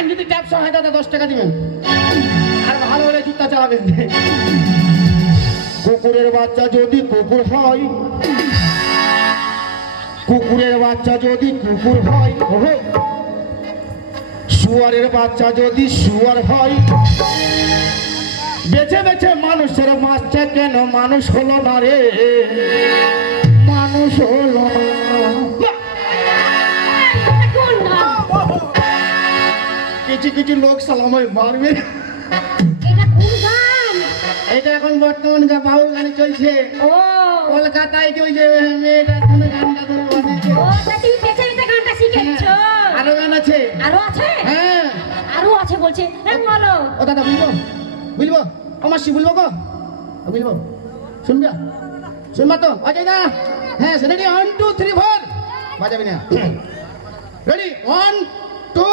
গান যদি ট্যাপস হয় দাদা 10 টাকা দিবেন, আর ভালো হলে জুতা চালাবেন। কুকুরের বাচ্চা যদি কুকুর হয়, কুকুরের বাচ্চা যদি কুকুর হয়, শুয়ারের বাচ্চা যদি শুয়ার হয়, বেছে বেছে মানুষের বাচ্চা কেন মানুষ হলো না রে, মানুষ হলো না। কিছু কিছু লোক সালামায় মারবে। এটা এখন বর্তমান বাউল গানে চলছে। ও কলকাতায় কি ওই যে মেয়েটা কোন গানটা ধরে বাজিয়েছে, ও তা তুমি বেঁচে বেঁচে গানটা শিখেছো? আরো গান আছে। আরো আছে? হ্যাঁ আরো আছে বলছে। বলো। ও দাদা বলবো বলবো আমার সি বলবো গো, বলবো শুনবি, শুনবা তো অজয় দা? হ্যাঁ রেডি 1 2 3 4 বাজাবি না, রেডি 1 2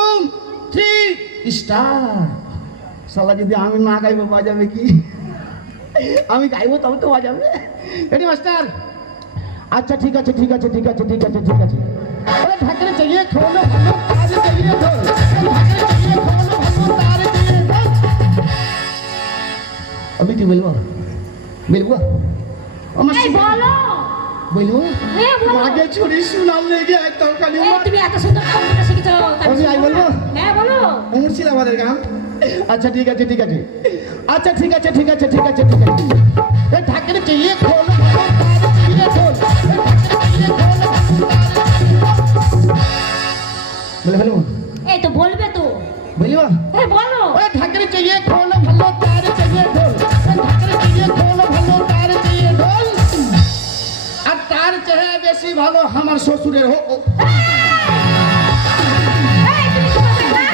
3 স্টার্ট। শালা যদি আমি না গাইবো বাজাবে কি? আমি গাইবো তবে তো বাজাবে। Ready master? আচ্ছা ঠিক আছে ঠিক আছে ঠিক আছে ঠিক আছে ঠিক আছে। আরে ঢাকরে চাইয়ে খোলো ভালো তারে চাইয়ে ঢোল, ঢাকরে চাইয়ে খোলো ভালো তারে চাইয়ে ঢোল। अभी কি বলবো বলবো আমার এই বলো। বলবো হ্যাঁ বলো। আগে ছুরি শুনাল লেগে একদম খালি এই তুমি এত সুন্দর গানটা শিখেছো। আমি আই বলবো? হ্যাঁ বলো। মুর্শিদ আমাদের গান। আচ্ছা ঠিক আছে ঠিক আছে, আচ্ছা ঠিক আছে ঠিক আছে ঠিক আছে ঠিক আছে। এই ঢাকরে চাইয়ে খোলো ভালো তারে চাইয়ে ঢোল, এই ঢাকরে চাইয়ে খোলো ভালো তারে বলে বলো। এই তো বলবে তো। বলবো? হ্যাঁ বলো। ওই ঢাকরে চাইয়ে খোলো ভালো তারে চাইয়ে ঢোল, ওই ঢাকরে চাইয়ে খোলো ভালো তারে চাইয়ে ঢোল। আর তার চেয়ে বেশি ভালো আমার শ্বশুরের হোক। এই তুমি কি বলছো এটা?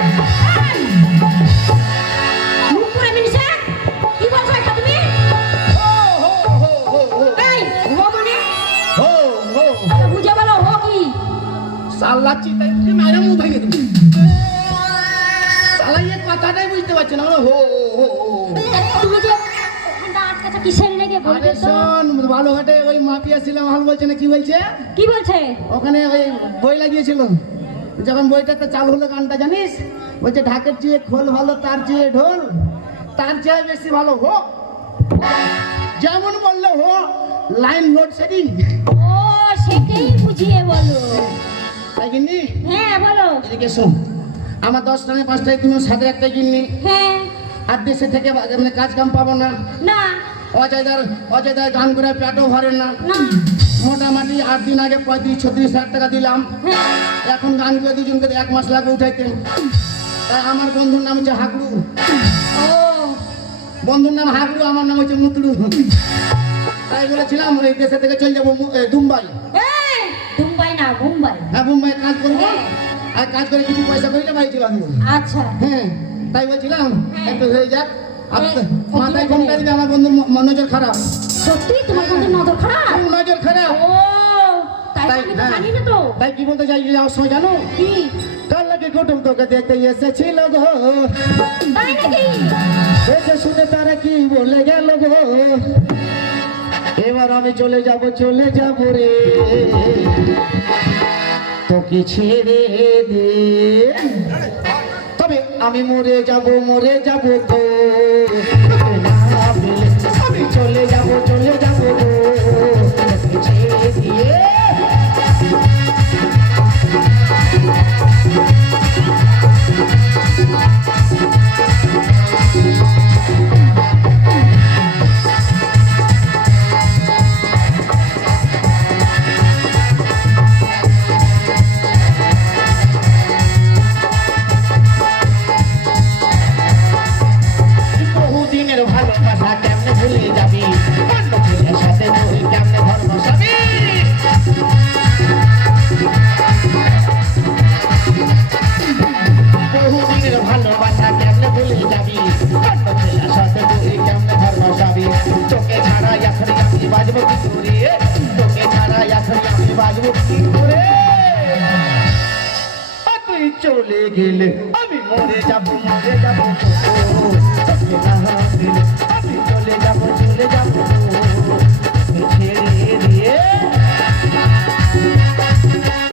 মুখ পুরো মিনিশা কি বলছো এটা তুমি? এই ও মানে হো হো তো বুঝে বলো ও কি? সাল্লা চিতাই মায়ের মুখ ভেঙে দিবি। সালা এই কথাটাই বুঝতে পারছে না, হো হো হো। তুমি যে ওখানটা আটকাটা কিসের লেগে বলবে আরে তো? শোন, বালুঘাটে ওই মাফিয়া ছিলাম হাল বলছে না, কি বলছে কি বলছে? ওখানে ওই বই লাগিয়েছিল, যখন বইটাতে চালু হলো গানটা জানিস, বলছে ঢাকের চেয়ে খোল ভালো তার চেয়ে ঢোল, তার চেয়ে বেশি ভালো হো। যেমন বললে হো, লাইন লোড শেডিং। ও সেটাই বুঝিয়ে বলো। তাই কিনি হ্যাঁ বলো। এদিকে শোন, আমার 10 টাকা 5 টাকা কিনো, সাথে একটা কিনি, হ্যাঁ আর দেশে থেকে মানে কাজ কাম পাবো না। না অজয়দার গান করে পেটও ভরে না। না মোটামুটি 8 দিন আগে 35-36 টাকা দিলাম, হ্যাঁ এখন গান করে দুজনকে 1 মাস লাগে উঠাইতে। তাই আমার বন্ধুর নাম হচ্ছে হাগলু, ও বন্ধুর নাম হাগলু, আমার নাম হচ্ছে মুতলু। তাই বলেছিলাম ওই দেশে থেকে চলে যাবো দুবাই। এই মুম্বাই না মুম্বাই। হ্যাঁ মুম্বাই কাজ করবো, হ্যাঁ। আর কাজ করে কিছু পয়সা করে বাড়ি চলে আসবো। আচ্ছা হ্যাঁ তাই বলছিলাম হ্যাঁ। একটু হয়ে যাক। হ্যাঁ। মাথায় ঘুমটা দিলে আমার বন্ধুর নজর খারাপ, সত্যি তোমার বন্ধুর নজর খারাপ? খুব নজর খারাপ। ও তাই তো আমি তো জানি না তো। তাই কি বলতে চাই যাওয়ার সময় জানো, কি কাল লাগে কুটুম তোকে দেখতে এসেছিল গো, তাই নাকি? দেখে শুনে তারা কি বলে গেল গো, এবার আমি চলে যাব রে, তোকে ছেড়ে দে, তবে আমি মরে যাব গো, তোকে না পেলে আমি চলে যাব গো, তোকে ছেড়ে দিয়ে। বহুদিনের ভালোবাসা কেমনে ভুলে যাবি, অন্য ছেলের সাথে তুই কেমনে ঘর বসাবি। বহুদিনের ভালোবাসা কেমনে ভুলে যাবি, অন্য ছেলের সাথে তুই কেমনে ঘর বসাবি। তোকে ছাড়া এখন আমি বাজবো কি করে, তোকে ছাড়া এখন আমি বাজবো কি করে। তুই চলে গেলে আমি মরে যাব গো, তোকে না দিলে